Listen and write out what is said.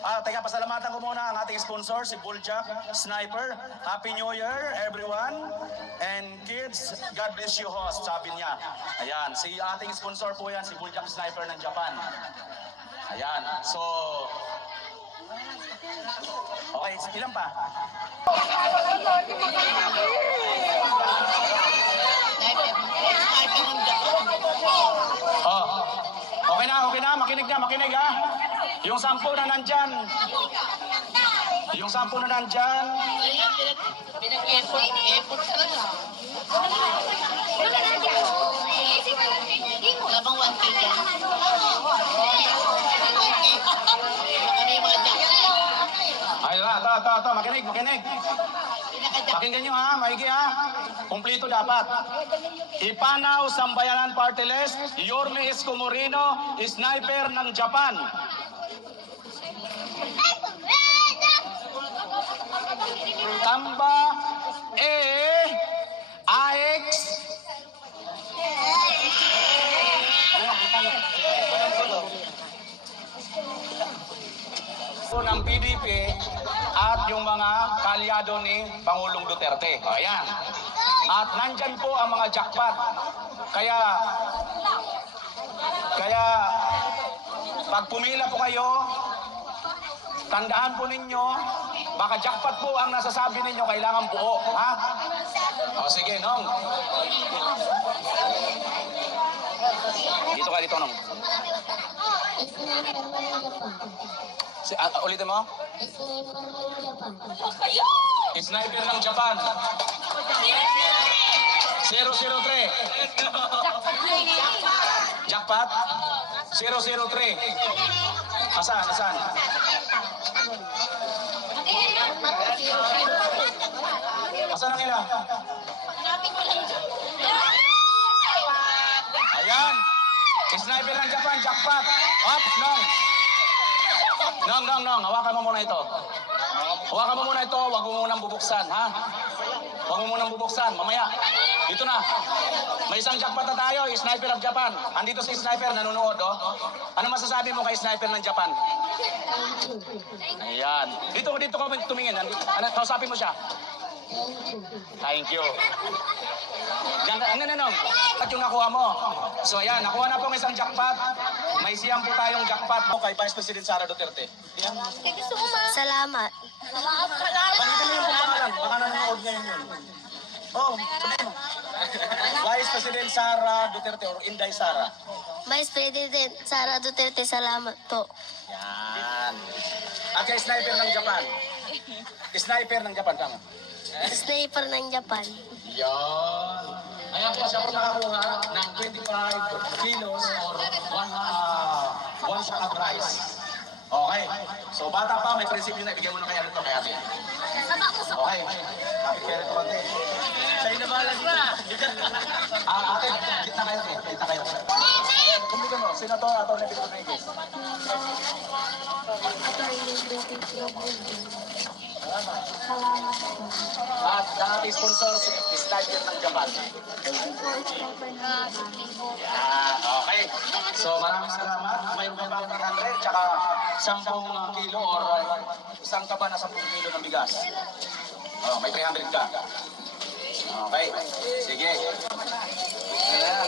Teka, pasalamatan ko muna ang ating sponsor, si Buljak Sniper. Happy New Year, everyone. And kids, God bless you, host, sabi niya. Ayan, si ating sponsor po yan, si Buljak Sniper ng Japan. Ayan, so... Okay, ilan pa? Oh, okay na, makinig ha. Yung 10 na nandyan. Pinag-effort talaga. Wala bang 1K dyan? Ay, ito, makinig. Pakinggan nyo ha, maigi ha. Kumplito dapat. Ipanaw Sambayanan Party List, Yorme Isko Moreno, sniper ng Japan. Tamba AX ng PDP at yung mga kalyado ni Pangulong Duterte. Ayan. At nandyan po ang mga jackpot. Kaya pag pumila po kayo, tandaan po ninyo, baka jackpot po ang nasasabi ninyo, kailangan buo. Ha? O sige, Nong. Dito, Nong. Ulitin mo? Sniper ng Japan. 003. Jackpot? 003. Asan? Asan ang ila? Ayan. Sniper ng Japan, jackpot. Ops, Nong. Hawakan mo muna ito. Huwag mo munang bubuksan, ha? Huwag mo munang bubuksan, mamaya. Dito na. May isang jackpot na tayo, sniper of Japan. Andito si sniper, nanonood, oh. Ano masasabi mo kay sniper ng Japan? Ayan. Dito ka tumingin. Kausapin mo siya. Thank you. Ano? At yung nakuha mo. So ayan, nakuha na po ng isang jackpot. May siyam po tayong jackpot mo kay Vice President Sara Duterte. Yan. Salamat. Banggitin mo yung pangalan. Baka nanonood ngayon yun. Oh, sabihin mo. Vice President Sara Duterte or Inday Sara. Vice President Sara Duterte, salamat po. Yan. At kay sniper ng Japan. Sniper ng Japan, tama. Sniper ng Japan. Yan. Ayan po siya po nakakuha ng 25 kilos or one sack of rice. Okay. So bata pa, may prinsipyo na. Ibigyan mo na kaya nito kay ate. Okay. Kapit kaya nito konti. Sa'yo na balag na. Ate, kita kayo. Kita kayo. Kumita mo, Senator Atty. Vico Rodriguez. At ating sponsor, sniper ng Japan. Yan, okay. So maraming salamat. May 500 tsaka 10 kilo or isang kaba na 10 kilo ng bigas. Oh, may 300 ka. Okay, sige. Ayan.